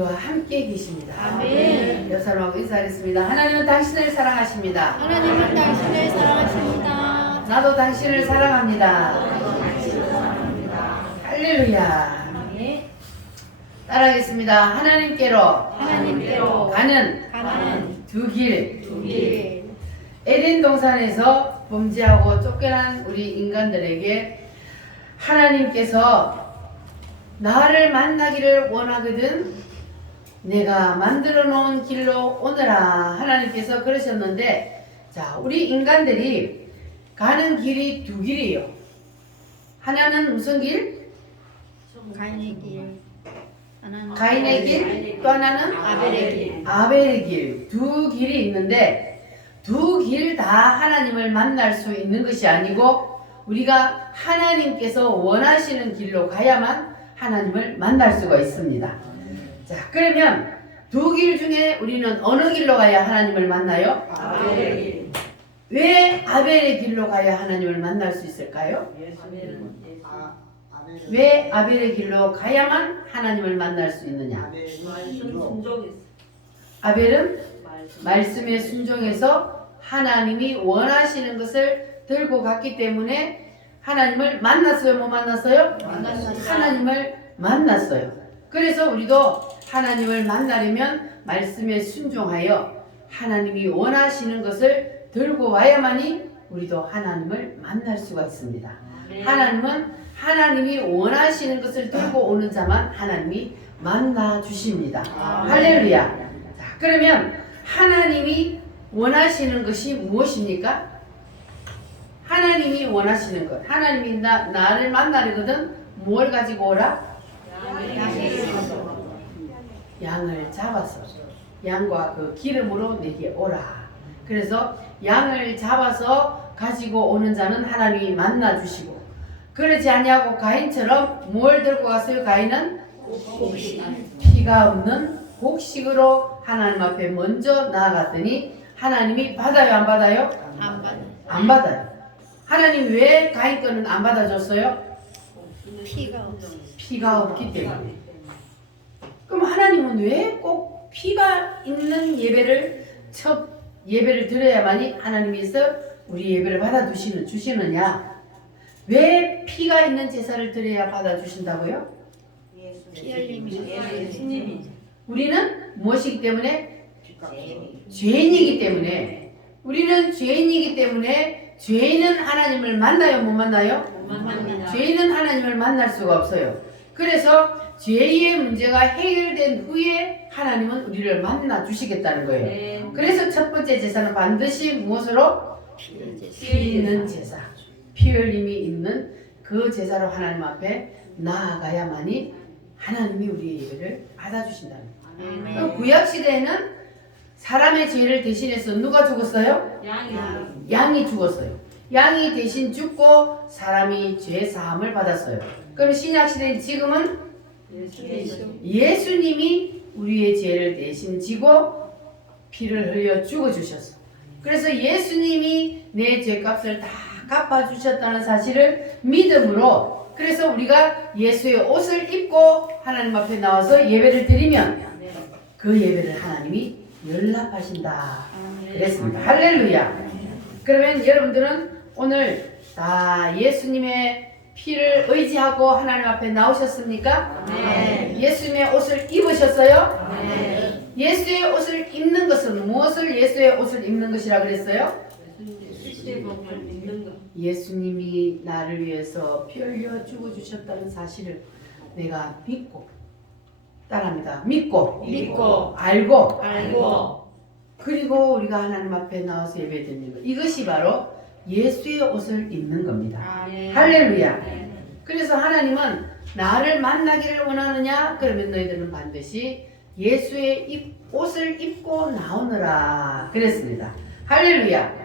우리와 함께 계십니다. 아멘. 옆 사람하고 인사하겠습니다. 하나님은 당신을 사랑하십니다. 하나님은 당신을 사랑하십니다. 나도 당신을 사랑합니다. 할렐루야. 따라하겠습니다. 하나님께로 가는 두 길. 에덴 동산에서 범죄하고 쫓겨난 우리 인간들에게 하나님께서 나를 만나기를 원하거든 내가 만들어 놓은 길로 오너라. 하나님께서 그러셨는데, 자, 우리 인간들이 가는 길이 두 길이에요. 하나는 무슨 길? 가인의 길. 가인의 길, 또 하나는 아벨의 길. 아벨의 길. 두 길이 있는데 두 길 다 하나님을 만날 수 있는 것이 아니고 우리가 하나님께서 원하시는 길로 가야만 하나님을 만날 수가 있습니다. 자, 그러면 두 길 중에 우리는 어느 길로 가야 하나님을 만나요? 아벨의 길. 왜 아벨의 길로 가야 하나님을 만날 수 있을까요? 왜 아벨의 길로 가야만 하나님을 만날 수 있느냐? 아벨은 말씀에 순종해서 하나님이 원하시는 것을 들고 갔기 때문에 하나님을 만났어요? 못 만났어요? 하나님을 만났어요. 그래서 우리도 하나님을 만나려면 말씀에 순종하여 하나님이 원하시는 것을 들고 와야만이 우리도 하나님을 만날 수가 있습니다. 하나님은 하나님이 원하시는 것을 들고 오는 자만 하나님이 만나 주십니다. 할렐루야. 자, 그러면 하나님이 원하시는 것이 무엇입니까? 하나님이 원하시는 것. 하나님이 나를 만나려거든 뭘 가지고 오라? 양을 잡아서 양과 그 기름으로 내게 오라. 그래서 양을 잡아서 가지고 오는 자는 하나님이 만나 주시고, 그러지 아니하고 가인처럼 뭘 들고 갔어요? 가인은 피가 없는 곡식으로 하나님 앞에 먼저 나아갔더니 하나님이 받아요, 안 받아요? 안 받아요. 하나님 왜 가인 거는 안 받아줬어요? 피가 없기 때문에. 그럼 하나님은 왜 꼭 피가 있는 첫 예배를 드려야만이 하나님께서 우리 예배를 받아주시느냐? 왜 피가 있는 제사를 드려야 받아주신다고요? 피 흘림이. 우리는 무엇이기 때문에? 죄인이기 때문에. 우리는 죄인이기 때문에 죄인은 하나님을 만나요, 못 만나요? 죄인은 하나님을 만날 수가 없어요. 그래서 죄의 문제가 해결된 후에 하나님은 우리를 만나 주시겠다는 거예요. 그래서 첫 번째 제사는 반드시 무엇으로? 피 있는 제사. 피 흘림이 있는 그 제사로 하나님 앞에 나아가야만이 하나님이 우리의 예배를 받아주신다는 거예요. 구약시대에는 사람의 죄를 대신해서 누가 죽었어요? 양이 죽었어요. 양이 대신 죽고 사람이 죄 사함을 받았어요. 그럼 신약시대 지금은 예수님이 우리의 죄를 대신 지고 피를 흘려 죽어주셨어. 그래서 예수님이 내 죄값을 다 갚아주셨다는 사실을 믿음으로, 그래서 우리가 예수의 옷을 입고 하나님 앞에 나와서 예배를 드리면 그 예배를 하나님이 연락하신다 그랬습니다. 할렐루야. 그러면 여러분들은 오늘 다 예수님의 피를 의지하고 하나님 앞에 나오셨습니까? 네. 예수님의 옷을 입으셨어요? 네. 예수의 옷을 입는 것은 무엇을 예수의 옷을 입는 것이라 그랬어요? 예수님이 나를 위해서 피 흘려 죽어주셨다는 사실을 내가 믿고, 따라합니다. 믿고 알고 그리고 우리가 하나님 앞에 나와서 예배드리는 것, 이것이 바로 예수의 옷을 입는 겁니다. 할렐루야. 그래서 하나님은 나를 만나기를 원하느냐? 그러면 너희들은 반드시 예수의 옷을 입고 나오느라 그랬습니다. 할렐루야.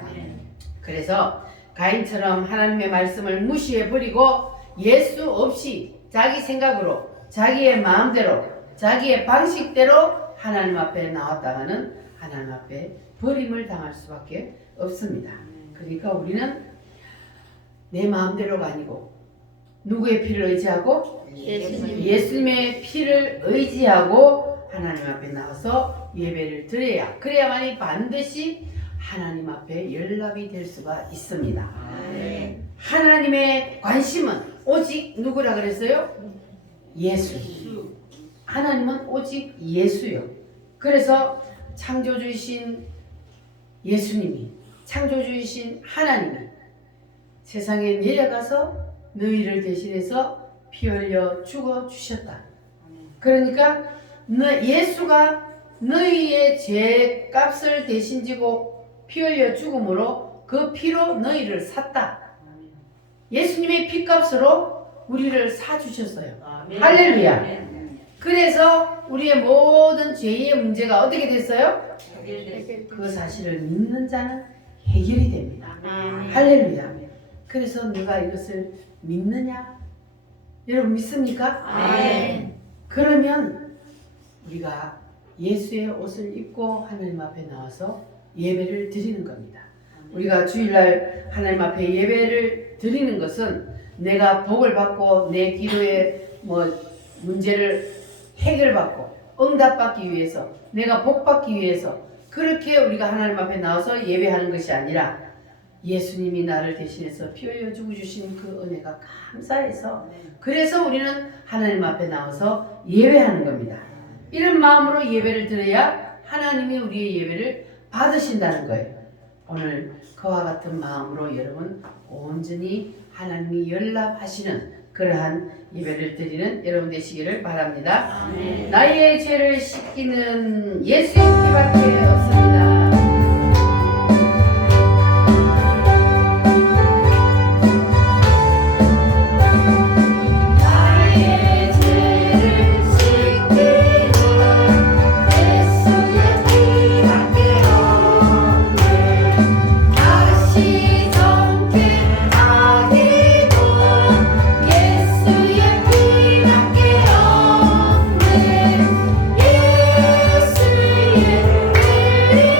그래서 가인처럼 하나님의 말씀을 무시해버리고 예수 없이 자기 생각으로, 자기의 마음대로, 자기의 방식대로 하나님 앞에 나왔다가는 하나님 앞에 버림을 당할 수밖에 없습니다. 그러니까 우리는 내 마음대로가 아니고 누구의 피를 의지하고? 예수님의 피를 의지하고 하나님 앞에 나와서 예배를 드려야 그래야만이 반드시 하나님 앞에 연락이 될 수가 있습니다. 하나님의 관심은 오직 누구라 그랬어요? 예수. 하나님은 오직 예수요. 그래서 창조주이신 예수님이, 창조주이신 하나님이 세상에 내려가서 너희를 대신해서 피 흘려 죽어 주셨다. 그러니까 예수가 너희의 죄 값을 대신 지고 피 흘려 죽음으로 그 피로 너희를 샀다. 예수님의 피값으로 우리를 사주셨어요. 할렐루야. 그래서 우리의 모든 죄의 문제가 어떻게 됐어요? 그 사실을 믿는 자는 해결이 됩니다. 할렐루야. 그래서 내가 이것을 믿느냐? 여러분 믿습니까? 그러면 우리가 예수의 옷을 입고 하나님 앞에 나와서 예배를 드리는 겁니다. 우리가 주일날 하나님 앞에 예배를 드리는 것은 내가 복을 받고 내 기도의 문제를 해결받고 응답받기 위해서, 내가 복받기 위해서 그렇게 우리가 하나님 앞에 나와서 예배하는 것이 아니라 예수님이 나를 대신해서 피 흘려 죽어주신 그 은혜가 감사해서, 그래서 우리는 하나님 앞에 나와서 예배하는 겁니다. 이런 마음으로 예배를 드려야 하나님이 우리의 예배를 받으신다는 거예요. 오늘 그와 같은 마음으로 여러분 온전히 하나님이 연락하시는 그러한 예배를 드리는 여러분 되시기를 바랍니다. 나의 죄를 씻기는 예수의 피밖에 없습니다. 예수의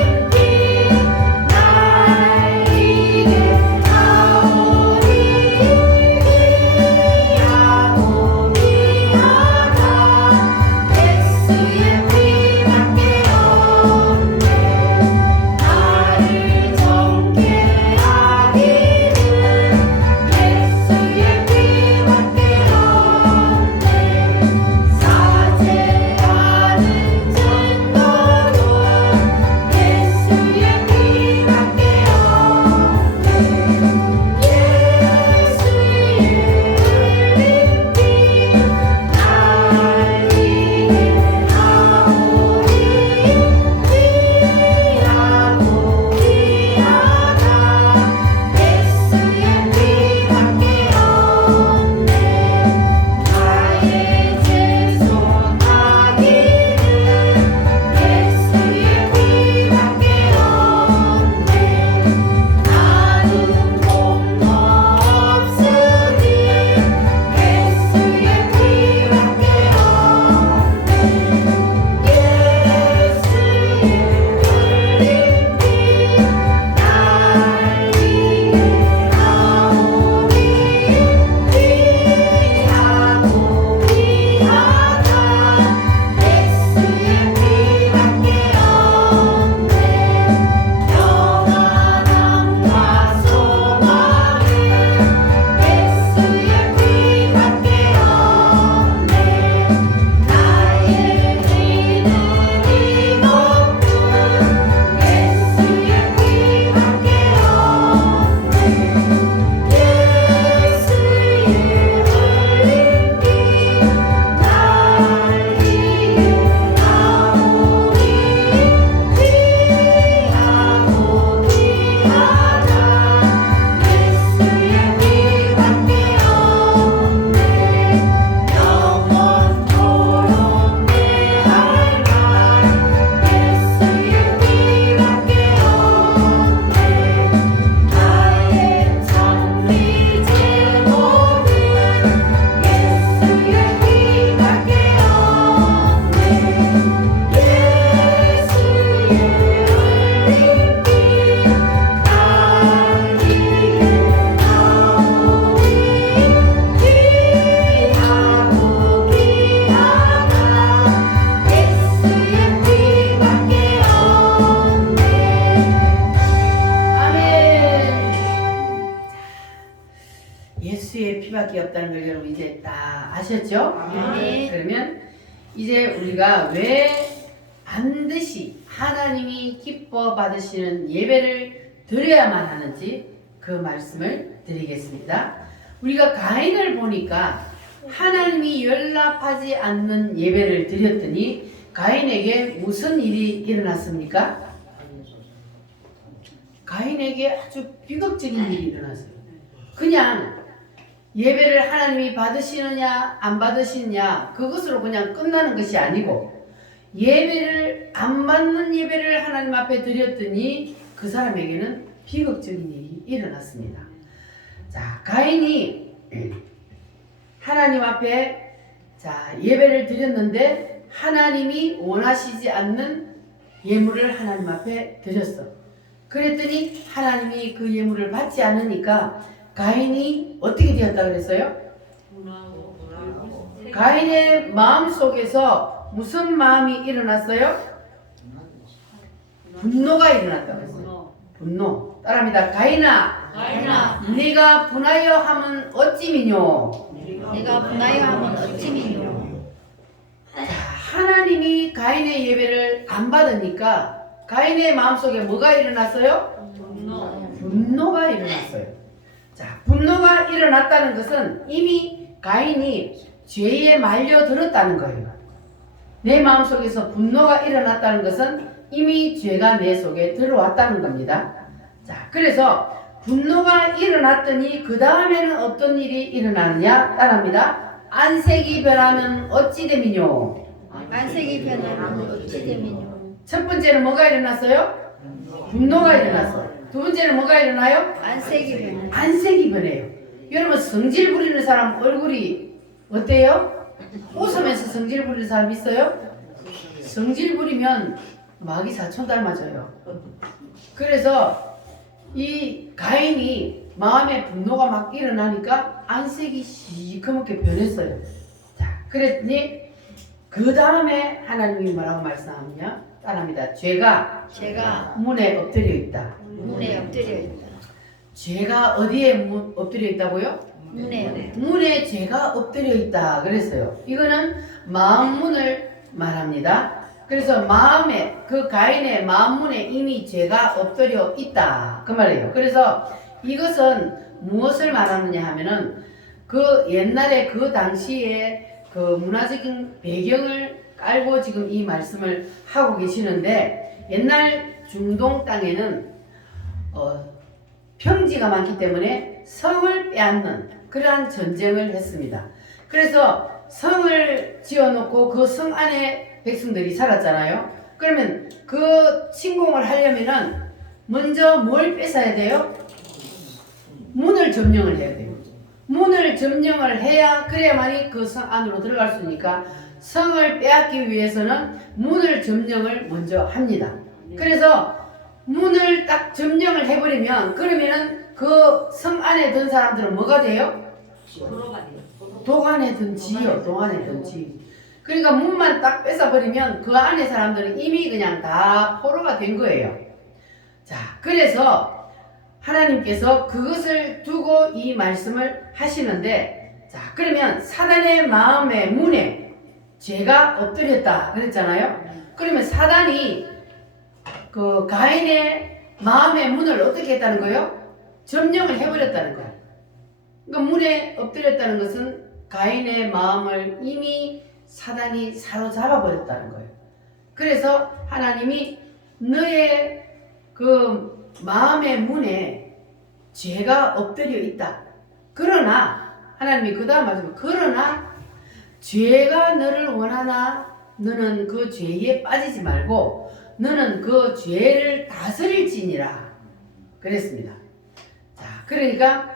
수밖에 없다는 걸 여러분 이제 다 아셨죠? 네. 그러면 이제 우리가 왜 반드시 하나님이 기뻐 받으시는 예배를 드려야만 하는지 그 말씀을 드리겠습니다. 우리가 가인을 보니까 하나님이 연락하지 않는 예배를 드렸더니 가인에게 무슨 일이 일어났습니까? 가인에게 아주 비극적인 일이 일어났어요. 그냥 예배를 하나님이 받으시느냐 안 받으시느냐 그것으로 그냥 끝나는 것이 아니고 예배를 안 받는 예배를 하나님 앞에 드렸더니 그 사람에게는 비극적인 일이 일어났습니다. 자, 가인이 하나님 앞에 예배를 드렸는데 하나님이 원하시지 않는 예물을 하나님 앞에 드렸어. 그랬더니 하나님이 그 예물을 받지 않으니까 가인이 어떻게 되었다 그랬어요? 가인의 마음 속에서 무슨 마음이 일어났어요? 분노가 일어났다고 했어요. 분노. 따라합니다. 가인아, 네가 분하여 하면 어찌미뇨? 내가 분하여 하면 어찌미뇨. 하나님이 가인의 예배를 안 받으니까 가인의 마음속에 뭐가 일어났어요? 분노가 일어났어요. 자, 분노가 일어났다는 것은 이미 가인이 죄에 말려들었다는 거예요. 내 마음속에서 분노가 일어났다는 것은 이미 죄가 내 속에 들어왔다는 겁니다. 자, 그래서 분노가 일어났더니 그 다음에는 어떤 일이 일어나느냐? 따라합니다. 안색이 변하면 어찌 됨이뇨? 안색이 변하면 어찌 됨이뇨. 첫 번째는 뭐가 일어났어요? 분노가 일어났어요. 두 번째는 뭐가 일어나요? 안색이 변하면 안색이 변해요. 여러분 성질 부리는 사람 얼굴이 어때요? 웃으면서 성질 부리는 사람 있어요? 성질 부리면 마귀 사촌 닮아져요. 그래서 이 가인이 마음에 분노가 막 일어나니까 안색이 시커멓게 변했어요. 자, 그랬더니 그 다음에 하나님이 뭐라고 말씀하느냐? 따라합니다. 죄가 문에 엎드려 있다. 문에 엎드려 있다. 죄가 어디에 엎드려 있다고요? 문에 죄가 엎드려 있다 그랬어요. 이거는 마음 문을 말합니다. 그래서 마음에 그 가인의 마음 문에 이미 죄가 엎드려 있다 그 말이에요. 그래서 이것은 무엇을 말하느냐 하면은 그 옛날에 그 당시에 그 문화적인 배경을 깔고 지금 이 말씀을 하고 계시는데 옛날 중동 땅에는 평지가 많기 때문에 성을 빼앗는 그러한 전쟁을 했습니다. 그래서 성을 지어놓고 그 성 안에 백성들이 살았잖아요. 그러면 그 침공을 하려면은 먼저 뭘 뺏어야 돼요? 문을 점령을 해야 돼요. 문을 점령을 해야 그래야만이 그 성 안으로 들어갈 수 있으니까 성을 빼앗기 위해서는 문을 점령을 먼저 합니다. 그래서 문을 딱 점령을 해버리면 그러면은 그 성 안에 든 사람들은 뭐가 돼요? 도관에 든지요. 도관에 든지. 그러니까 문만 딱 뺏어버리면 그 안에 사람들은 이미 그냥 다 포로가 된 거예요. 자, 그래서 하나님께서 그것을 두고 이 말씀을 하시는데, 자, 그러면 사단의 마음의 문에 죄가 엎드렸다 그랬잖아요. 그러면 사단이 그 가인의 마음의 문을 어떻게 했다는 거예요? 점령을 해버렸다는 거예요. 그러니까 문에 엎드렸다는 것은 가인의 마음을 이미 사단이 사로잡아 버렸다는 거예요. 그래서 하나님이 너의 그 마음의 문에 죄가 엎드려 있다. 그러나 하나님이 그 다음 말씀, 그러나 죄가 너를 원하나 너는 그 죄에 빠지지 말고 너는 그 죄를 다스릴지니라 그랬습니다. 자, 그러니까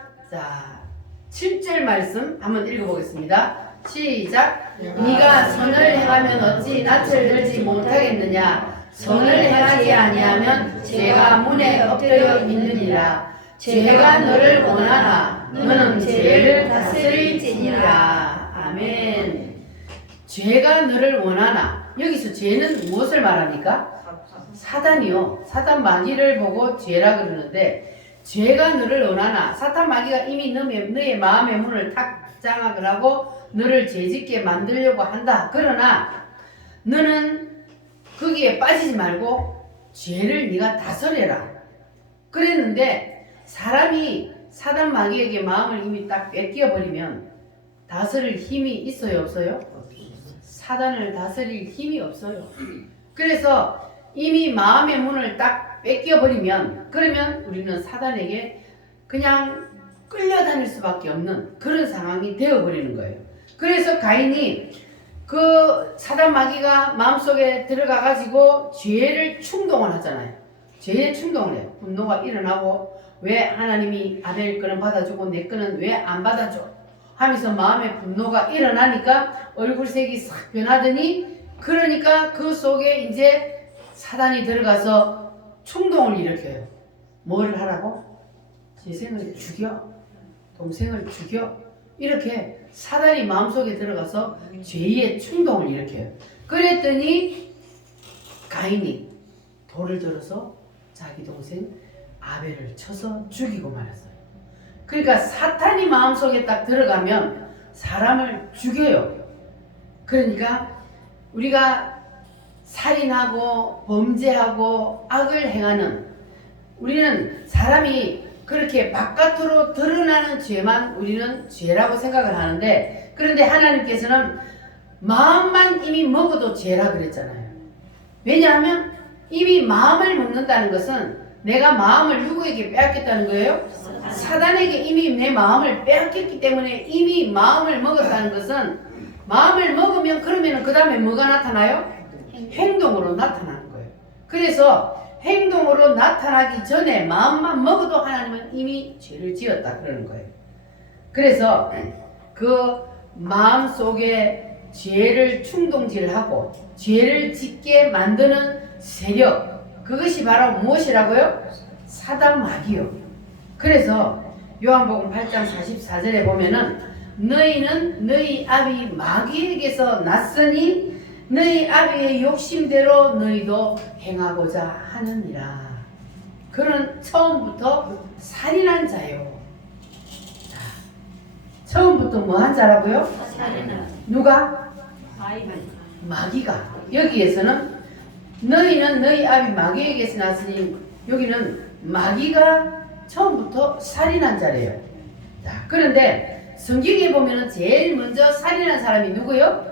7절 말씀 한번 읽어보겠습니다. 시작. 네가 선을 행하면 어찌 낯을 들지 못하겠느냐? 선을 행하지 아니하면 죄가 문에 엎드려 있느니라. 죄가 너를 원하나 너는 죄를 다스릴지니라. 아멘. 죄가 너를 원하나. 여기서 죄는 무엇을 말합니까? 사단이요. 사단 마귀를 보고 죄라 그러는데 죄가 너를 원하나. 사단 마귀가 이미 너의 마음의 문을 탁 장악을 하고 너를 죄짓게 만들려고 한다. 그러나 너는 거기에 빠지지 말고 죄를 네가 다스려라. 그랬는데 사람이 사단 마귀에게 마음을 이미 딱 뺏겨버리면 다스릴 힘이 있어요, 없어요? 사단을 다스릴 힘이 없어요. 그래서 이미 마음의 문을 딱 뺏겨버리면 그러면 우리는 사단에게 그냥 끌려다닐 수밖에 없는 그런 상황이 되어버리는 거예요. 그래서 가인이 그 사단 마귀가 마음속에 들어가가지고 죄를 충동을 하잖아요. 죄의 충동을 해요. 분노가 일어나고 왜 하나님이 아벨 거는 받아주고 내 거는 왜 안 받아줘? 하면서 마음에 분노가 일어나니까 얼굴색이 싹 변하더니 그러니까 그 속에 이제 사단이 들어가서 충동을 일으켜요. 뭘 하라고? 재생을 죽여? 동생을 죽여? 이렇게 사단이 마음속에 들어가서 죄의 충동을 일으켜요. 그랬더니 가인이 돌을 들어서 자기 동생 아벨을 쳐서 죽이고 말았어요. 그러니까 사탄이 마음속에 딱 들어가면 사람을 죽여요. 그러니까 우리가 살인하고 범죄하고 악을 행하는 우리는 사람이 그렇게 바깥으로 드러나는 죄만 우리는 죄라고 생각을 하는데 그런데 하나님께서는 마음만 이미 먹어도 죄라 그랬잖아요. 왜냐하면 이미 마음을 먹는다는 것은 내가 마음을 누구에게 빼앗겼다는 거예요? 사단에게 이미 내 마음을 빼앗겼기 때문에 이미 마음을 먹었다는 것은 마음을 먹으면 그러면 그 다음에 뭐가 나타나요? 행동으로 나타나는 거예요. 그래서 행동으로 나타나기 전에 마음만 먹어도 하나님은 이미 죄를 지었다 그러는 거예요. 그래서 그 마음 속에 죄를 충동질하고 죄를 짓게 만드는 세력 그것이 바로 무엇이라고요? 사단 마귀요. 그래서 요한복음 8장 44절에 보면은 너희는 너희 아비 마귀에게서 났으니 너희 아비의 욕심대로 너희도 행하고자 하느니라. 그는 처음부터 살인한 자요. 자, 처음부터 뭐 한 자라고요? 누가? 마귀가. 여기에서는 너희는 너희 아비 마귀에게서 났으니 여기는 마귀가 처음부터 살인한 자래요. 자, 그런데 성경에 보면은 제일 먼저 살인한 사람이 누구요?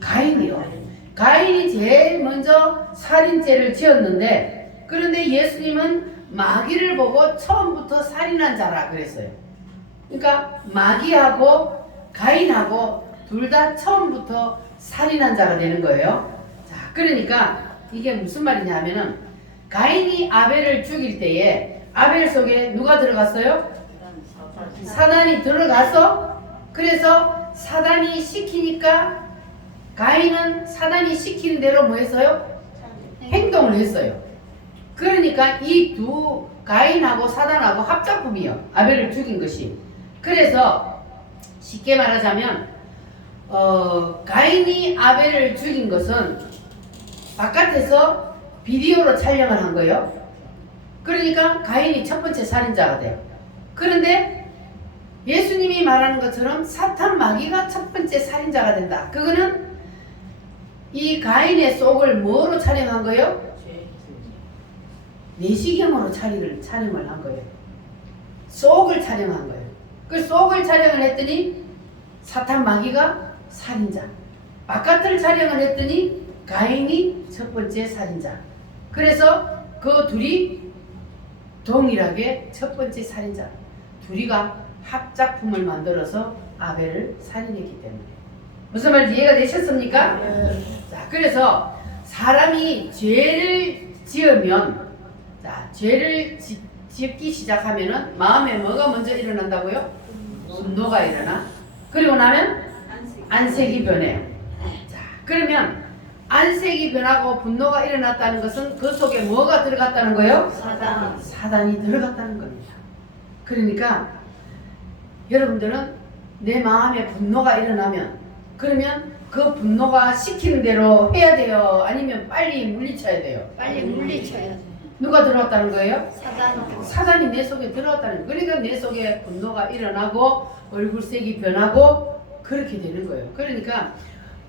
가인이요. 가인이 제일 먼저 살인죄를 지었는데 그런데 예수님은 마귀를 보고 처음부터 살인한 자라 그랬어요. 그러니까 마귀하고 가인하고 둘 다 처음부터 살인한 자가 되는 거예요. 자, 그러니까 이게 무슨 말이냐 하면은 가인이 아벨을 죽일 때에 아벨 속에 누가 들어갔어요? 사단이 들어가서 그래서 사단이 시키니까 가인은 사단이 시키는 대로 뭐 했어요? 행동을 했어요. 그러니까 이 두 가인하고 사단하고 합작품이요. 아벨을 죽인 것이. 그래서 쉽게 말하자면 가인이 아벨을 죽인 것은 바깥에서 비디오로 촬영을 한 거예요. 그러니까 가인이 첫 번째 살인자가 돼요. 그런데 예수님이 말하는 것처럼 사탄 마귀가 첫 번째 살인자가 된다. 그거는 이 가인의 속을 뭐로 촬영한 거예요? 내시경으로 촬영을 한 거예요. 속을 촬영한 거예요. 그 속을 촬영을 했더니 사탄 마귀가 살인자. 바깥을 촬영을 했더니 가인이 첫 번째 살인자. 그래서 그 둘이 동일하게 첫 번째 살인자. 둘이가 합작품을 만들어서 아벨을 살인했기 때문에. 무슨 말인지 이해가 되셨습니까? 자, 그래서 사람이 죄를 지으면, 자, 죄를 짓기 시작하면은 마음에 뭐가 먼저 일어난다고요? 분노가 일어나. 그리고 나면 안색이 변해요. 자, 그러면 안색이 변하고 분노가 일어났다는 것은 그 속에 뭐가 들어갔다는 거예요? 사단이 들어갔다는 겁니다. 그러니까 여러분들은 내 마음에 분노가 일어나면 그러면 그 분노가 시키는 대로 해야 돼요? 아니면 빨리 물리쳐야 돼요? 빨리 물리쳐야 돼. 누가 들어왔다는 거예요? 사단. 사단이 내 속에 들어왔다는 거예요. 그러니까 내 속에 분노가 일어나고 얼굴색이 변하고 그렇게 되는 거예요. 그러니까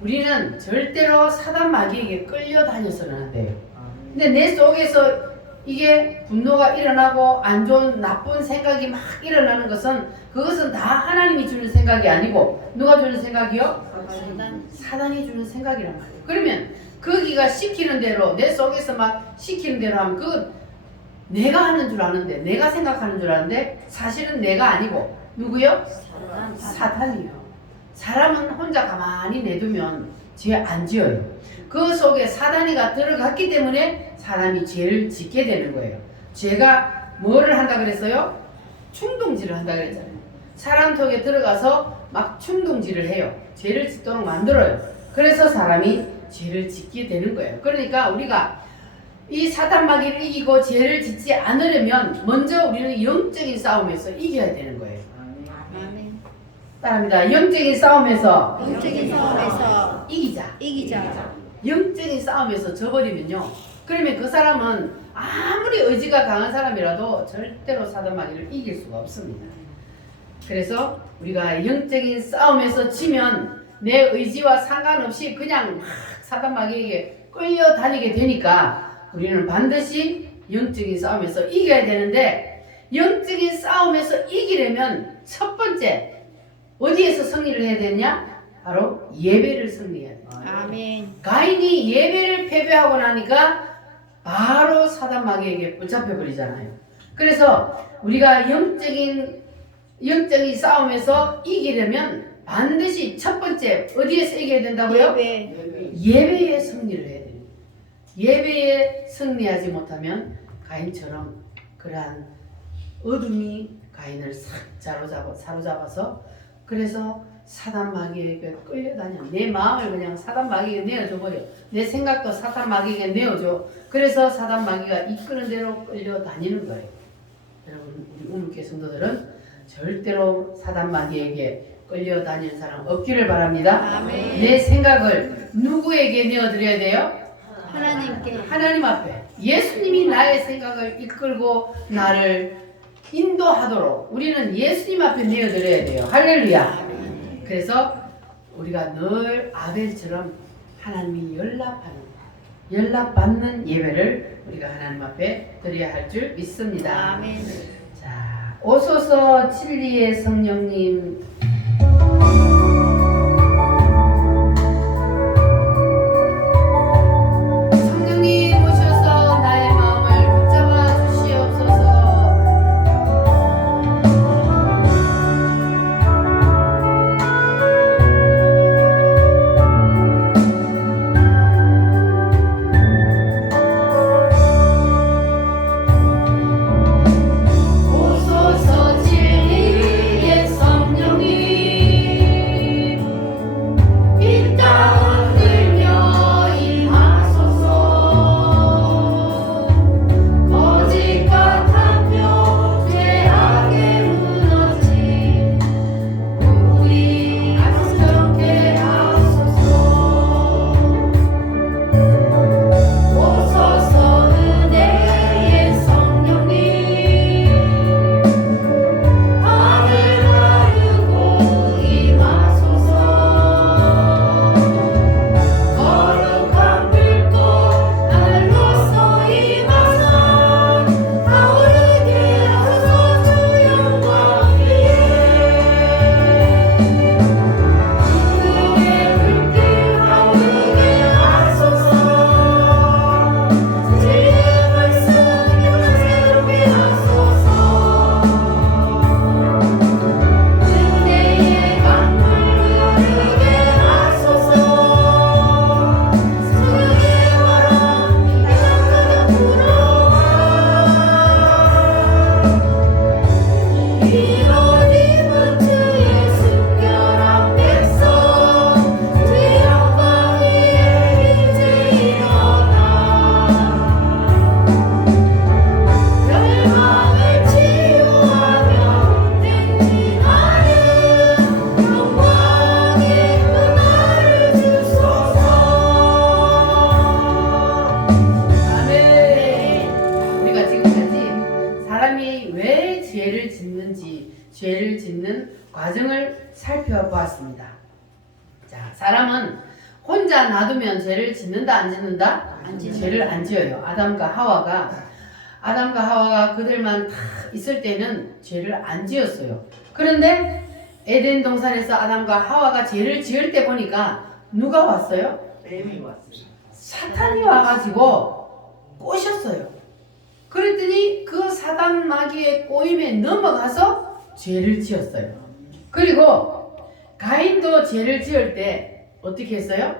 우리는 절대로 사단 마귀에게 끌려다녀서는 안 돼요. 근데 내 속에서 이게 분노가 일어나고 안 좋은 나쁜 생각이 막 일어나는 것은 그것은 다 하나님이 주는 생각이 아니고 누가 주는 생각이요? 사단. 사단이 주는 생각이란 말이에요. 그러면 거기가 시키는 대로 내 속에서 막 시키는 대로 하면 그건 내가 하는 줄 아는데 내가 생각하는 줄 아는데 사실은 내가 아니고 누구요? 사단. 사탄이요. 사람은 혼자 가만히 내두면 죄 안 지어요. 그 속에 사단이가 들어갔기 때문에 사람이 죄를 짓게 되는 거예요. 죄가 뭐를 한다 그랬어요? 충동질을 한다 그랬잖아요. 사람 속에 들어가서 막 충동질을 해요. 죄를 짓도록 만들어요. 그래서 사람이 죄를 짓게 되는 거예요. 그러니까 우리가 이 사탄 마귀를 이기고 죄를 짓지 않으려면 먼저 우리는 영적인 싸움에서 이겨야 되는 거예요. 아멘. 따라합니다. 영적인 싸움에서 영적인 싸움에서 이기자. 이기자. 영적인 싸움에서 져버리면요. 그러면 그 사람은 아무리 의지가 강한 사람이라도 절대로 사단 마귀를 이길 수가 없습니다. 그래서 우리가 영적인 싸움에서 지면 내 의지와 상관없이 그냥 막 사단 마귀에게 끌려다니게 되니까 우리는 반드시 영적인 싸움에서 이겨야 되는데 영적인 싸움에서 이기려면 첫 번째 어디에서 승리를 해야 되냐? 바로 예배를 승리해야 돼요. 아멘. 가인이 예배를 패배하고 나니까 바로 사단 마귀에게 붙잡혀 버리잖아요. 그래서 우리가 영적인 싸움에서 이기려면 반드시 첫 번째 어디에서 이겨야 된다고요? 예배. 예배에 승리를 해야 됩니다. 예배에 승리하지 못하면 가인처럼 그러한 어둠이 가인을 싹 사로잡아서 그래서 사단 마귀에게 끌려다녀. 내 마음을 그냥 사단 마귀에게 내어줘 버려. 내 생각도 사단 마귀에게 내어줘. 그래서 사단 마귀가 이끄는 대로 끌려다니는 거예요. 여러분 우리 우물교 성도들은 절대로 사단 마귀에게 끌려다니는 사람 없기를 바랍니다. 아멘. 내 생각을 누구에게 내어드려야 돼요? 하나님께. 하나님 앞에. 예수님이 나의 생각을 이끌고 나를 인도하도록 우리는 예수님 앞에 내어드려야 돼요. 할렐루야. 그래서 우리가 늘 아벨처럼 하나님이 연락받는 예배를 우리가 하나님 앞에 드려야 할 줄 믿습니다. 아멘. 자, 오소서 진리의 성령님. 성령님 오셔서 나의 마음을 붙잡아 주시옵소서. 오소서 진리의 성령님 과정을 살펴보았습니다. 자, 사람은 혼자 놔두면 죄를 짓는다 안 짓는다? 안 짓는다. 죄를 안 지어요. 아담과 하와가 그들만 다 있을 때는 죄를 안 지었어요. 그런데 에덴 동산에서 아담과 하와가 죄를 지을 때 보니까 누가 왔어요? 뱀이 왔어요. 사탄이 와가지고 꼬셨어요. 그랬더니 그 사단 마귀의 꼬임에 넘어가서 죄를 지었어요. 그리고 가인도 죄를 지을 때 어떻게 했어요?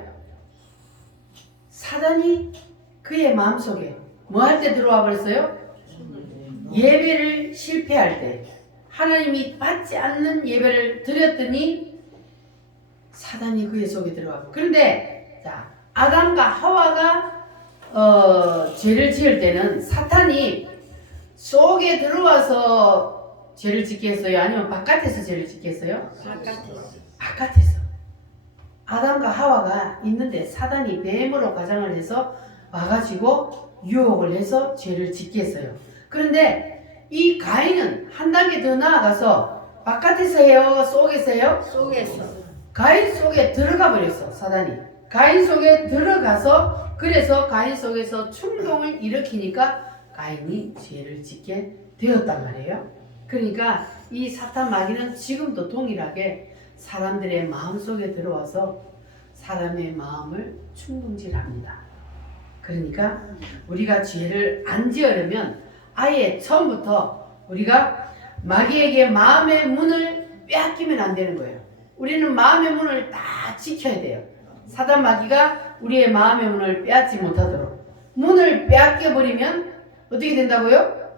사단이 그의 마음속에 뭐 할 때 들어와 버렸어요? 예배를 실패할 때, 하나님이 받지 않는 예배를 드렸더니 사단이 그의 속에 들어가고. 그런데 자, 아담과 하와가 죄를 지을 때는 사탄이 속에 들어와서 죄를 짓게 했어요? 아니면 바깥에서 죄를 짓게 했어요? 바깥에서. 아담과 하와가 있는데 사단이 뱀으로 가장을 해서 와가지고 유혹을 해서 죄를 짓게 했어요. 그런데 이 가인은 한 단계 더 나아가서 바깥에서 해요? 속에서 해요? 속에서. 가인 속에 들어가 버렸어. 사단이 가인 속에 들어가서, 그래서 가인 속에서 충동을 일으키니까 가인이 죄를 짓게 되었단 말이에요. 그러니까 이 사탄 마귀는 지금도 동일하게 사람들의 마음 속에 들어와서 사람의 마음을 충동질합니다. 그러니까 우리가 죄를 안 지으려면 아예 처음부터 우리가 마귀에게 마음의 문을 빼앗기면 안 되는 거예요. 우리는 마음의 문을 다 지켜야 돼요. 사단 마귀가 우리의 마음의 문을 빼앗지 못하도록. 문을 빼앗겨 버리면 어떻게 된다고요?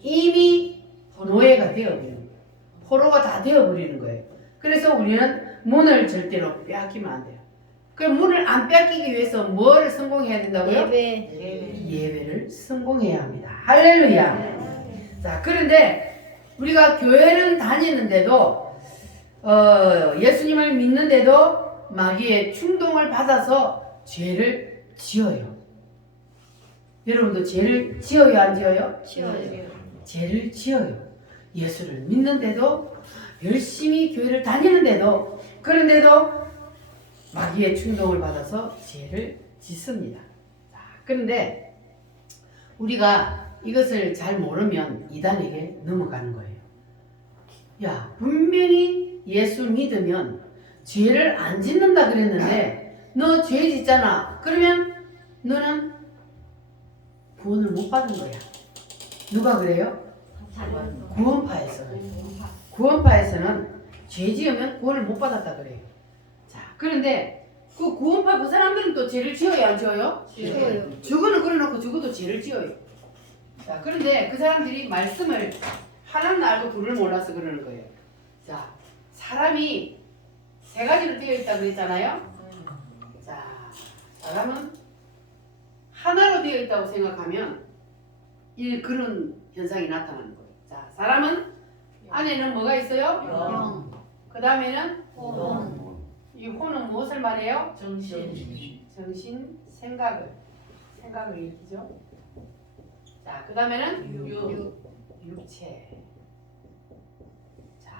이미 노예가 되어버리는 거예요. 포로가 다 되어버리는 거예요. 그래서 우리는 문을 절대로 빼앗기면 안 돼요. 그 문을 안 빼앗기기 위해서 뭐를 성공해야 된다고요? 예배를 성공해야 합니다. 할렐루야. 자, 그런데 우리가 교회를 다니는데도 예수님을 믿는데도 마귀의 충동을 받아서 죄를 지어요. 여러분도 죄를 지어요, 안 지어요? 치워요. 죄를 지어요. 예수를 믿는데도, 열심히 교회를 다니는데도, 그런데도 마귀의 충동을 받아서 죄를 짓습니다. 자, 그런데 우리가 이것을 잘 모르면 이단에게 넘어가는 거예요. 야, 분명히 예수 믿으면 죄를 안 짓는다 그랬는데 너 죄 짓잖아. 그러면 너는 구원을 못 받은 거야. 누가 그래요? 구원파에서는 죄 지으면 구원을 못 받았다 그래요. 자, 그런데 그 구원파 그 사람들은 또 죄를 지어요, 안 지어요? 치워요. 죽어는 그래놓고 죽어도 죄를 지어요. 자, 그런데 그 사람들이 말씀을 하나는 알고 둘을 몰라서 그러는 거예요. 자, 사람이 세 가지로 되어 있다고 그랬잖아요. 자, 사람은 하나로 되어 있다고 생각하면 그런 현상이 나타나는 거예요. 자, 사람은 안에는 뭐가 있어요? 영. 그 다음에는 혼. 이 혼은 무엇을 말해요? 정신. 생각을 일으키죠. 자, 그 다음에는 육체. 자,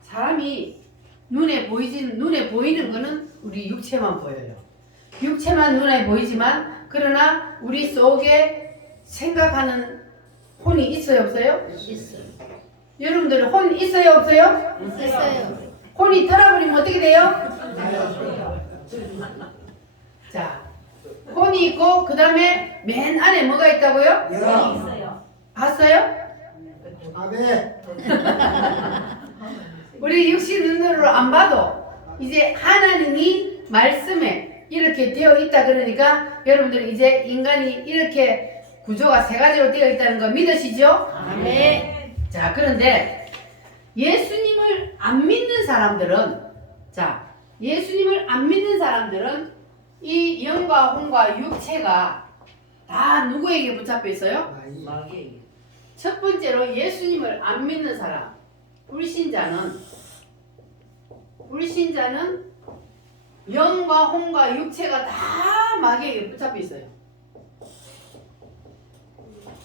사람이 눈에 보이는 거는 우리 육체만 보여요. 육체만 눈에 보이지만, 그러나 우리 속에 생각하는 혼이 있어요, 없어요? 있어요. 여러분들은 혼 있어요, 없어요? 있어요. 혼이 돌아버리면 어떻게 돼요? 자, 혼이 있고 그 다음에 맨 안에 뭐가 있다고요? 있어요. 봤어요? 우리 육신 눈으로 안 봐도 이제 하나님이 말씀에 이렇게 되어 있다 그러니까 여러분들 이제 인간이 이렇게 구조가 세 가지로 되어 있다는 거 믿으시죠? 네. 자, 그런데 예수님을 안 믿는 사람들은 이 영과 혼과 육체가 다 누구에게 붙잡혀 있어요? 마귀에게. 첫 번째로 예수님을 안 믿는 사람, 불신자는 영과 혼과 육체가 다 마귀에게 붙잡혀 있어요.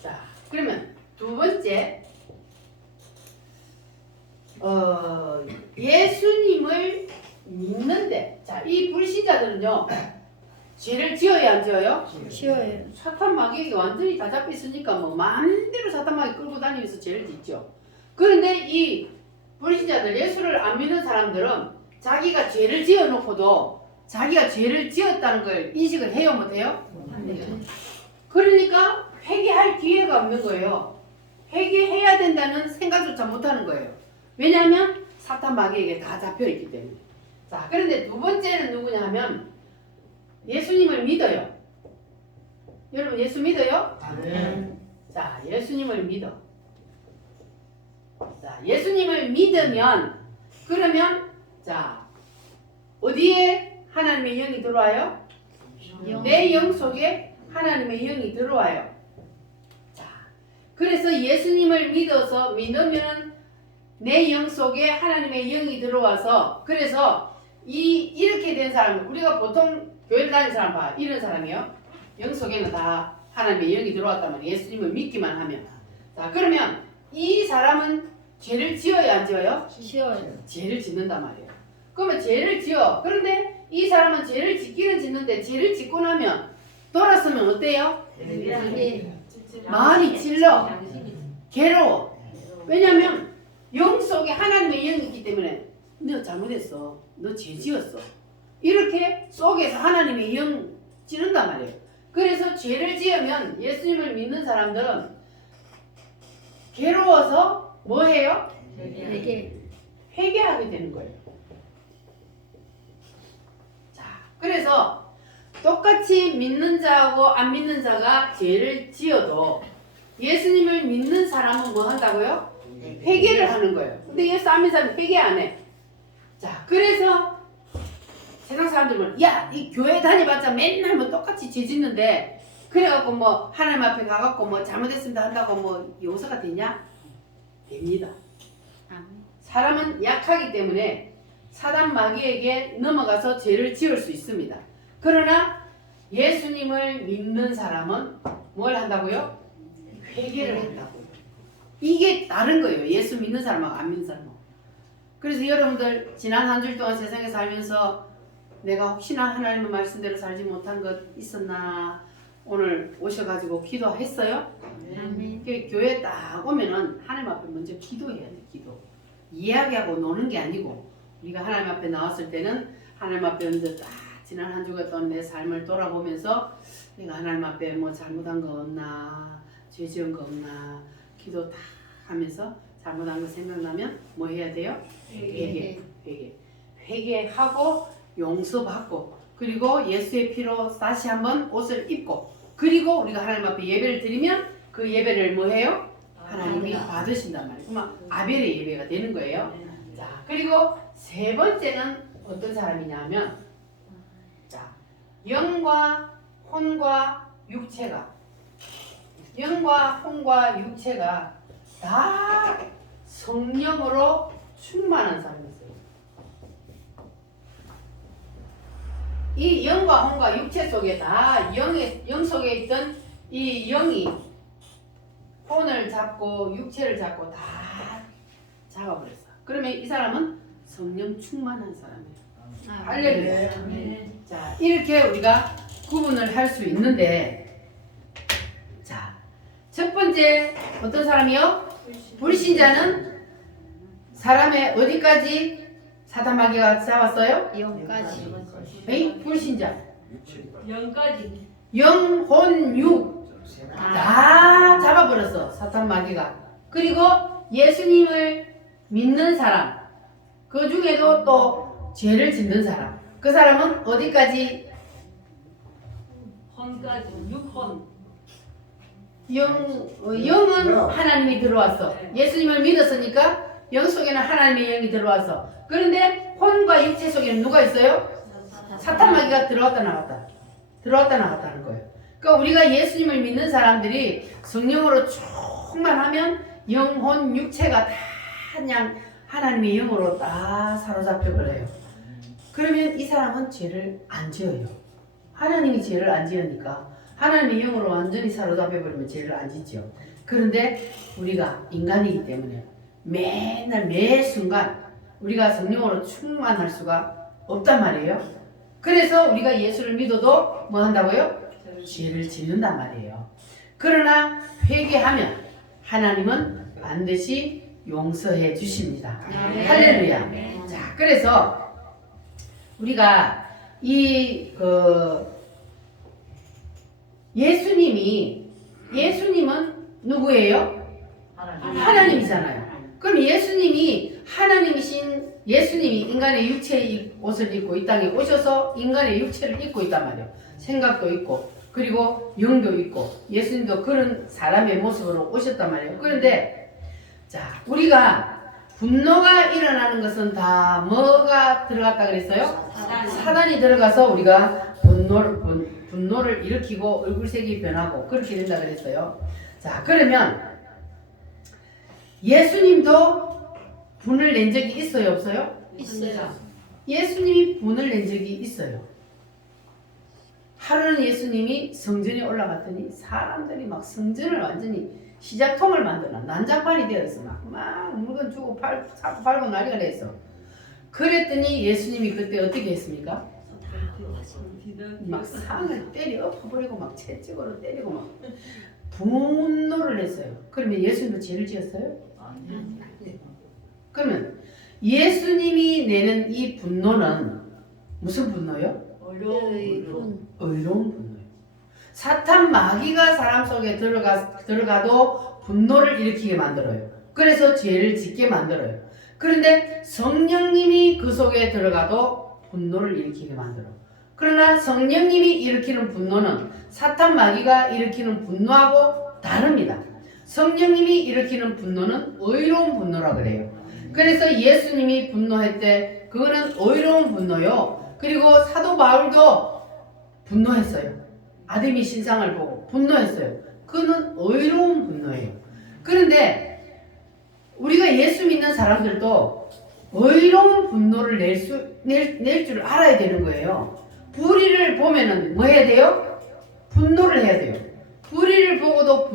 자, 그러면 두 번째, 예수님을 믿는데, 자, 이 불신자들은요, 죄를 지어야 안 지어요? 쉬워요. 사탄 마귀가 완전히 다 잡혀 있으니까 뭐 마음대로 사탄 마귀 끌고 다니면서 죄를 짓죠. 그런데 이 불신자들, 예수를 안 믿는 사람들은 자기가 죄를 지어놓고도 자기가 죄를 지었다는 걸 인식을 해요, 못해요? 그러니까 회개할 기회가 없는 거예요. 회개해야 된다는 생각조차 못하는 거예요. 왜냐하면 사탄 마귀에게 다 잡혀있기 때문에. 자, 그런데 두 번째는 누구냐 하면 예수님을 믿어요. 여러분 예수 믿어요? 자, 예수님을 믿어. 자, 예수님을 믿으면 그러면 자, 어디에 하나님의 영이 들어와요? 내 영 속에 하나님의 영이 들어와요. 자, 그래서 예수님을 믿으면 내 영 속에 하나님의 영이 들어와서 그래서 이렇게 된 사람, 우리가 보통 교회를 다니는 사람 봐. 이런 사람이요. 영 속에는 다 하나님의 영이 들어왔단 말이에요. 예수님을 믿기만 하면. 자, 그러면 이 사람은 죄를 지어야 안 지어요? 쉬워요. 죄를 짓는단 말이에요. 그러면 죄를 지어. 그런데 이 사람은 죄를 짓기는 짓는데 죄를 짓고 나면 돌아서면 어때요? 마음이 찔러. 괴로워. 왜냐하면 영 속에 하나님의 영이 있기 때문에 너 잘못했어. 너 죄 지었어. 이렇게 속에서 하나님의 영 찌른단 말이에요. 그래서 죄를 지으면 예수님을 믿는 사람들은 괴로워서 뭐 해요? 이게 회개하게 되는 거예요. 자, 그래서 똑같이 믿는 자하고 안 믿는 자가 죄를 지어도 예수님을 믿는 사람은 뭐 한다고요? 회개를 하는 거예요. 근데 예수 안 믿는 사람은 회개 안 해. 자, 그래서 세상 사람들은 야, 이 교회 다녀봤자 맨날 뭐 똑같이 죄 짓는데 그래갖고 뭐 하나님 앞에 가갖고 뭐 잘못했습니다 한다고 뭐 용서가 되냐? 됩니다. 사람은 약하기 때문에 사단 마귀에게 넘어가서 죄를 지을 수 있습니다. 그러나 예수님을 믿는 사람은 뭘 한다고요? 회개를 한다고요. 이게 다른 거예요. 예수 믿는 사람하고 안 믿는 사람하고. 그래서 여러분들 지난 한 주 동안 세상에 살면서 내가 혹시나 하나님의 말씀대로 살지 못한 것 있었나 오늘 오셔가지고 기도했어요? 아멘. 교회 딱 오면은 하나님 앞에 먼저 기도해야 돼. 기도. 이야기하고 노는 게 아니고 우리가 하나님 앞에 나왔을 때는 하나님 앞에 먼저 딱 지난 한 주간 동안 내 삶을 돌아보면서 내가 하나님 앞에 뭐 잘못한 거 없나 죄 지은 거 없나 기도 딱 하면서 잘못한 거 생각나면 뭐 해야 돼요? 회개하고 용서받고 그리고 예수의 피로 다시 한번 옷을 입고 그리고 우리가 하나님 앞에 예배를 드리면 그 예배를 뭐 해요? 하나님이 받으신단 말이에요. 그러면 아벨의 예배가 되는 거예요. 자, 그리고 세 번째는 어떤 사람이냐면 자, 영과 혼과 육체가 다 성령으로 충만한 사람이었어요. 이 영과 혼과 육체 속에 다 영 속에 있던 이 영이 혼을 잡고 육체를 잡고 다 잡아버렸어. 그러면 이 사람은 성령 충만한 사람이에요. 할렐루야. 자, 이렇게 우리가 구분을 할 수 있는데, 자, 첫 번째 어떤 사람이요? 불신자는 사람의 어디까지 사탄 마귀가 잡았어요? 영까지. 에이, 불신자. 영까지. 영, 혼, 육 다 잡아버렸어 사탄 마귀가. 그리고 예수님을 믿는 사람 그 중에도 또 죄를 짓는 사람 그 사람은 어디까지? 혼까지. 육혼. 영은 하나님이 들어왔어. 예수님을 믿었으니까 영 속에는 하나님의 영이 들어왔어. 그런데 혼과 육체 속에는 누가 있어요? 사탄 마귀가 들어왔다 나갔다 하는 거예요. 그러니까 우리가 예수님을 믿는 사람들이 성령으로 충만하면 영혼 육체가 다 그냥 하나님의 영으로 다 사로잡혀 버려요. 그러면 이 사람은 죄를 안 지어요. 하나님이 죄를 안 지으니까 하나님의 영으로 완전히 사로잡혀 버리면 죄를 안 짓죠. 그런데 우리가 인간이기 때문에 맨날 매 순간 우리가 성령으로 충만할 수가 없단 말이에요. 그래서 우리가 예수를 믿어도 뭐 한다고요? 죄를 짓는단 말이에요. 그러나 회개하면 하나님은 반드시 용서해 주십니다. 할렐루야. 자, 그래서 우리가 예수님은 누구예요? 하나님이잖아요. 그럼 예수님이 하나님이신 예수님이 인간의 육체의 옷을 입고 이 땅에 오셔서 인간의 육체를 입고 있단 말이에요. 생각도 있고 그리고 영도 있고 예수님도 그런 사람의 모습으로 오셨단 말이에요. 그런데 자, 우리가 분노가 일어나는 것은 다 뭐가 들어갔다 그랬어요? 사단이 들어가서 우리가 분노를 일으키고 얼굴색이 변하고 그렇게 된다 그랬어요. 자, 그러면 예수님도 분을 낸 적이 있어요, 없어요? 있어요. 예수님이 분을 낸 적이 있어요. 하루는 예수님이 성전에 올라갔더니 사람들이 막 성전을 완전히 시작통을 만들어 난장판이 되어서 막 물건 주고 팔고 난리가 났어. 그랬더니 예수님이 그때 어떻게 했습니까? 막 상을 때려 엎어버리고 막 채찍으로 때리고 막 분노를 했어요. 그러면 예수님도 죄를 지었어요? 그러면 예수님이 내는 이 분노는 무슨 분노요? 의분. 의로운 분노예요. 사탄 마귀가 사람 속에 들어가도 분노를 일으키게 만들어요. 그래서 죄를 짓게 만들어요. 그런데 성령님이 그 속에 들어가도 분노를 일으키게 만들어요. 그러나 성령님이 일으키는 분노는 사탄 마귀가 일으키는 분노하고 다릅니다. 성령님이 일으키는 분노는 의로운 분노라 그래요. 그래서 예수님이 분노할 때 그거는 의로운 분노요. 그리고 사도 바울도 분노했어요. 아담이 신상을 보고 분노했어요. 그는 의로운 분노예요. 그런데 우리가 예수 믿는 사람들도 의로운 분노를 낼 줄 알아야 되는 거예요. 불의를 보면은 뭐 해야 돼요? 분노를 해야 돼요. 불의를 보고도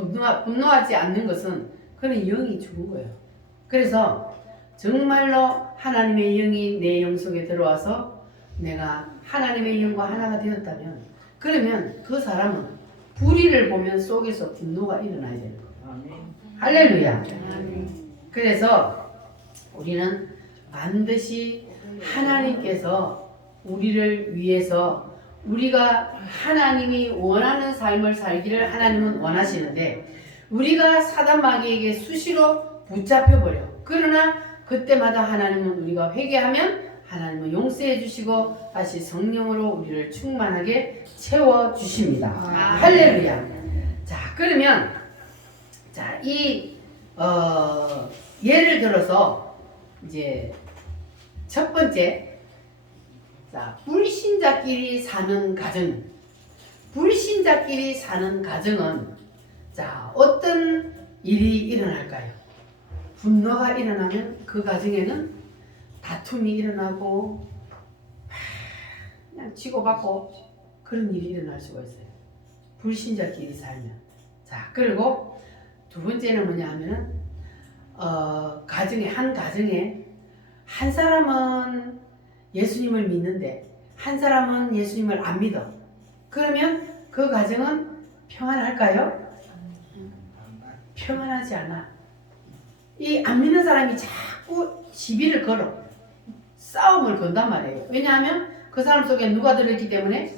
분노하지 않는 것은 그는 영이 죽은 거예요. 그래서 정말로 하나님의 영이 내 영 속에 들어와서 내가 하나님의 영과 하나가 되었다면 그러면 그 사람은 불의를 보면 속에서 분노가 일어나야 되는 거예요. 할렐루야. 그래서 우리는 반드시 하나님께서 우리를 위해서 우리가 하나님이 원하는 삶을 살기를 하나님은 원하시는데 우리가 사단 마귀에게 수시로 붙잡혀버려. 그러나 그때마다 하나님은 우리가 회개하면 하나님은 용서해 주시고 다시 성령으로 우리를 충만하게 채워 주십니다. 할렐루야. 자, 그러면 자, 예를 들어서 이제 첫 번째 자, 불신자끼리 사는 가정. 불신자끼리 사는 가정은 자, 어떤 일이 일어날까요? 분노가 일어나면 그 가정에는 다툼이 일어나고 그냥 치고받고 그런 일이 일어날 수가 있어요. 불신자끼리 살면. 자, 그리고 두 번째는 뭐냐 하면은 가정에 한 사람은 예수님을 믿는데 한 사람은 예수님을 안 믿어. 그러면 그 가정은 평안할까요? 평안하지 않아. 이 안 믿는 사람이 자꾸 시비를 걸어. 싸움을 건단 말이에요. 왜냐하면 그 사람 속에 누가 들어있기 때문에?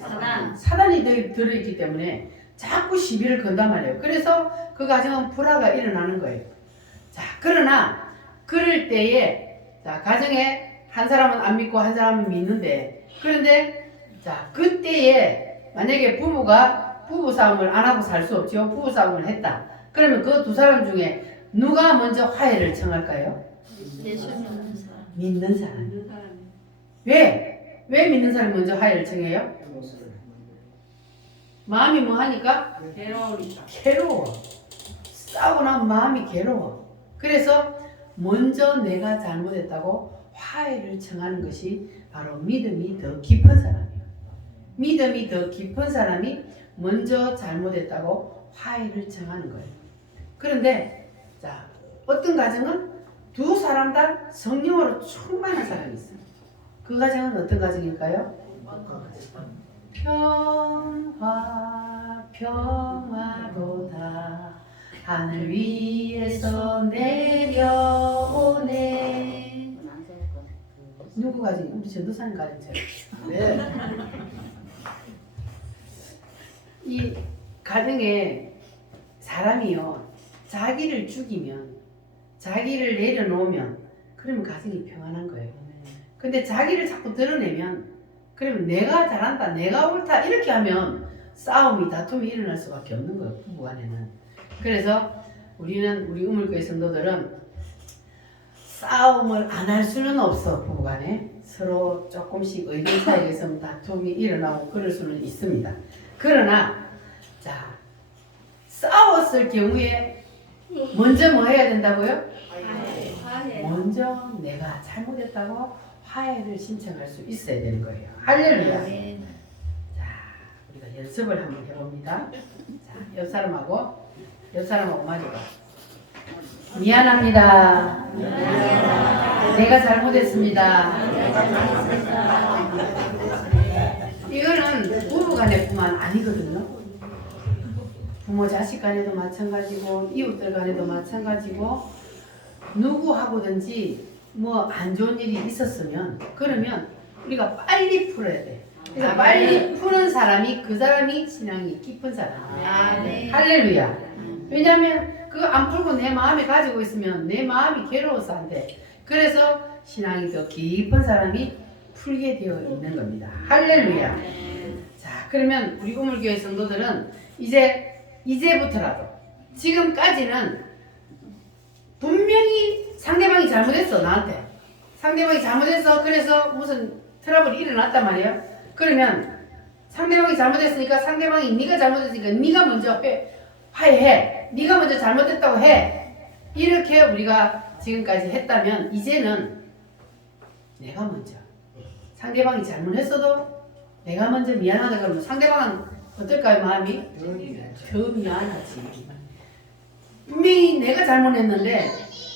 사단이 들어있기 때문에 자꾸 시비를 건단 말이에요. 그래서 그 가정은 불화가 일어나는 거예요. 자, 그러나 그럴 때에 자, 가정에 한 사람은 안 믿고 한 사람은 믿는데 그런데 자, 그때에 만약에 부부가 부부싸움을 안 하고 살 수 없죠. 부부싸움을 했다. 그러면 그 두 사람 중에 누가 먼저 화해를 청할까요? 믿는 사람. 왜 믿는 사람이 먼저 화해를 청해요? 마음이 뭐 하니까? 괴로워. 싸우고 나면 마음이 괴로워. 그래서 먼저 내가 잘못했다고 화해를 청하는 것이 바로 믿음이 더 깊은 사람이에요. 믿음이 더 깊은 사람이 먼저 잘못했다고 화해를 청하는 거예요. 그런데 자, 어떤 가정은 두 사람 다 성령으로 충만한 사람이 있어요. 그 가정은 어떤 가정일까요? 평화 평화로다 하늘 위에서 내려오네. 누구 가정? 우리 전도사님 가정이죠. 네. 이 가정에 사람이요 자기를 죽이면 자기를 내려놓으면 그러면 가정이 평안한 거예요. 근데 자기를 자꾸 드러내면 그러면 내가 잘한다 내가 옳다 이렇게 하면 싸움이 다툼이 일어날 수밖에 없는 거예요. 부부간에는. 그래서 우리는 우리 우물교회 성도들은 싸움을 안 할 수는 없어. 부부간에 서로 조금씩 의견 차이에서 다툼이 일어나고 그럴 수는 있습니다. 그러나 자 싸웠을 경우에 먼저 뭐 해야 된다고요? 먼저 내가 잘못했다고 화해를 신청할 수 있어야 되는 거예요. 할렐루야. 자 우리가 연습을 한번 해봅니다. 자 옆 사람하고 마주가 미안합니다. 내가 잘못했습니다. 이거는 부부간에뿐만 아니거든요. 부모 자식 간에도 마찬가지고 이웃들 간에도 마찬가지고 누구하고든지 뭐 안 좋은 일이 있었으면 그러면 우리가 빨리 풀어야 돼. 그래서 빨리 푸는 사람이 그 사람이 신앙이 깊은 사람이에요. 할렐루야. 왜냐하면 그거 안 풀고 내 마음에 가지고 있으면 내 마음이 괴로워서 안 돼. 그래서 신앙이 더 깊은 사람이 풀게 되어 있는 겁니다. 할렐루야. 자, 그러면 우리 우물교회 성도들은 이제부터라도 지금까지는 분명히 상대방이 잘못했어. 나한테 상대방이 잘못했어. 그래서 무슨 트러블이 일어났단 말이에요. 그러면 상대방이 잘못했으니까 상대방이 네가 잘못했으니까 네가 먼저 화해해. 네가 먼저 잘못했다고 해. 이렇게 우리가 지금까지 했다면 이제는 내가 먼저 상대방이 잘못했어도 내가 먼저 미안하다 그러면 상대방은 어떨까요? 마음이? 더 미안하지. 분명히 내가 잘못했는데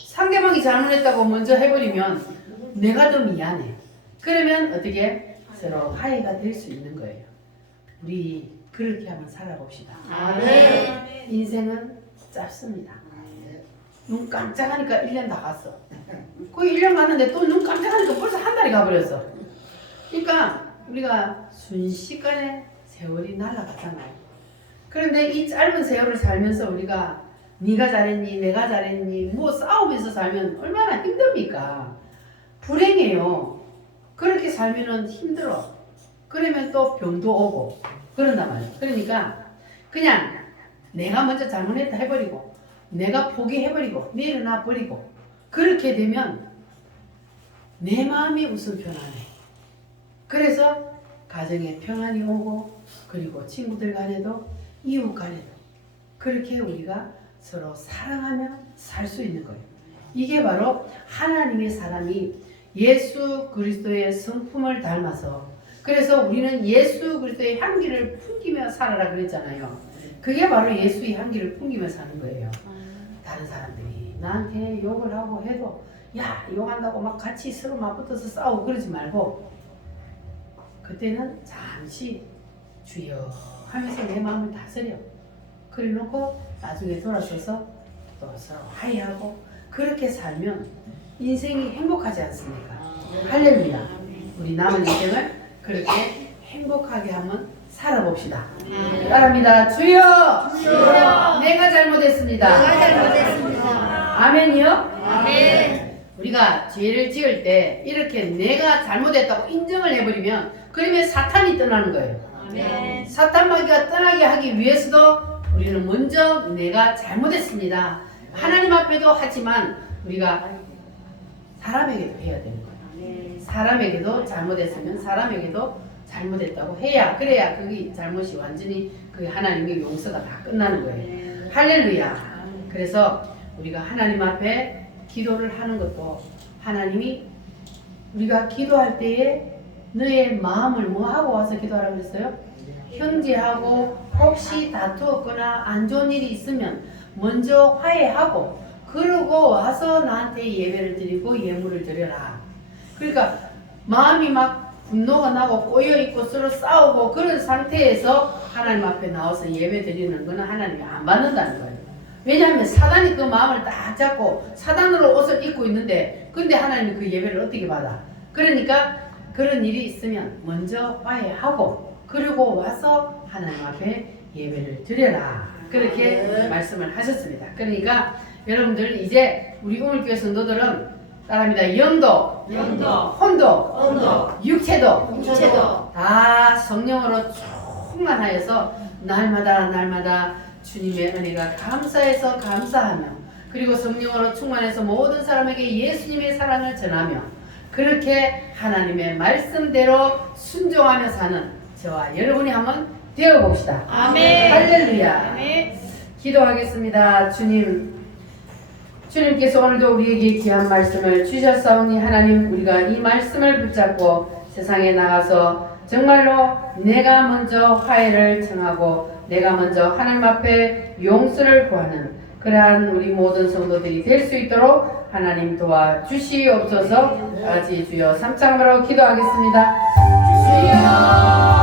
상대방이 잘못했다고 먼저 해버리면 내가 더 미안해. 그러면 어떻게? 서로 화해가 될 수 있는 거예요. 우리 그렇게 한번 살아봅시다. 인생은 짧습니다. 눈 깜짝하니까 1년 다 갔어. 거의 1년 갔는데 또 눈 깜짝하니까 벌써 한 달이 가버렸어. 그러니까 우리가 순식간에 세월이 날아가잖아요. 그런데 이 짧은 세월을 살면서 우리가 네가 잘했니 내가 잘했니 뭐 싸우면서 살면 얼마나 힘듭니까? 불행해요. 그렇게 살면은 힘들어. 그러면 또 병도 오고 그런단 말이에요. 그러니까 그냥 내가 먼저 잘못했다 해버리고 내가 포기해버리고 내려놔 버리고 그렇게 되면 내 마음이 우선 편안해. 그래서 가정에 평안이 오고 그리고 친구들 간에도 이웃 간에도 그렇게 우리가 서로 사랑하며 살 수 있는 거예요. 이게 바로 하나님의 사람이 예수 그리스도의 성품을 닮아서 그래서 우리는 예수 그리스도의 향기를 풍기며 살아라 그랬잖아요. 그게 바로 예수의 향기를 풍기며 사는 거예요. 다른 사람들이 나한테 욕을 하고 해도 야 욕한다고 막 같이 서로 맞붙어서 싸우고 그러지 말고 그때는 잠시 주여 하면서 내 마음을 다스려 그래 놓고 나중에 돌아서서 또 서로 화해하고 그렇게 살면 인생이 행복하지 않습니까? 할렐루야. 우리 남은 인생을 그렇게 행복하게 한번 살아봅시다. 따라합니다. 주여! 주여! 내가 잘못했습니다. 내가 잘못했습니다. 아멘이요? 아멘. 우리가 죄를 지을 때 이렇게 내가 잘못했다고 인정을 해버리면 그러면 사탄이 떠나는 거예요. 아멘. 사탄 마귀가 떠나게 하기 위해서도 우리는 먼저 내가 잘못했습니다. 하나님 앞에도 하지만 우리가 사람에게도 해야 되는 거예요. 사람에게도 잘못했으면 사람에게도 잘못했다고 해야 그래야 그게 잘못이 완전히 그 하나님의 용서가 다 끝나는 거예요. 할렐루야. 그래서 우리가 하나님 앞에 기도를 하는 것도 하나님이 우리가 기도할 때에 너의 마음을 뭐 하고 와서 기도하라고 그랬어요? 형제하고 혹시 다투었거나 안 좋은 일이 있으면 먼저 화해하고 그러고 와서 나한테 예배를 드리고 예물을 드려라. 그러니까 마음이 막 분노가 나고 꼬여있고 서로 싸우고 그런 상태에서 하나님 앞에 나와서 예배 드리는 거는 하나님이 안 받는다는 거예요. 왜냐하면 사단이 그 마음을 딱 잡고 사단으로 옷을 입고 있는데 근데 하나님이 그 예배를 어떻게 받아? 그러니까 그런 일이 있으면 먼저 화해하고 그리고 와서 하나님 앞에 예배를 드려라. 그렇게 말씀을 하셨습니다. 그러니까 여러분들 이제 우리 우물교회 성도들은 따라합니다. 영도, 혼도, 육체도 다 성령으로 충만하여서 날마다 주님의 은혜가 감사해서 감사하며 그리고 성령으로 충만해서 모든 사람에게 예수님의 사랑을 전하며 그렇게 하나님의 말씀대로 순종하며 사는 저와 여러분이 한번 되어봅시다. 아멘. 할렐루야. 아멘. 기도하겠습니다. 주님께서 오늘도 우리에게 귀한 말씀을 주셨사오니 하나님 우리가 이 말씀을 붙잡고 세상에 나가서 정말로 내가 먼저 화해를 청하고 내가 먼저 하나님 앞에 용서를 구하는 그러한 우리 모든 성도들이 될 수 있도록 하나님 도와주시옵소서. 같이 주여 삼창으로 기도하겠습니다. 주여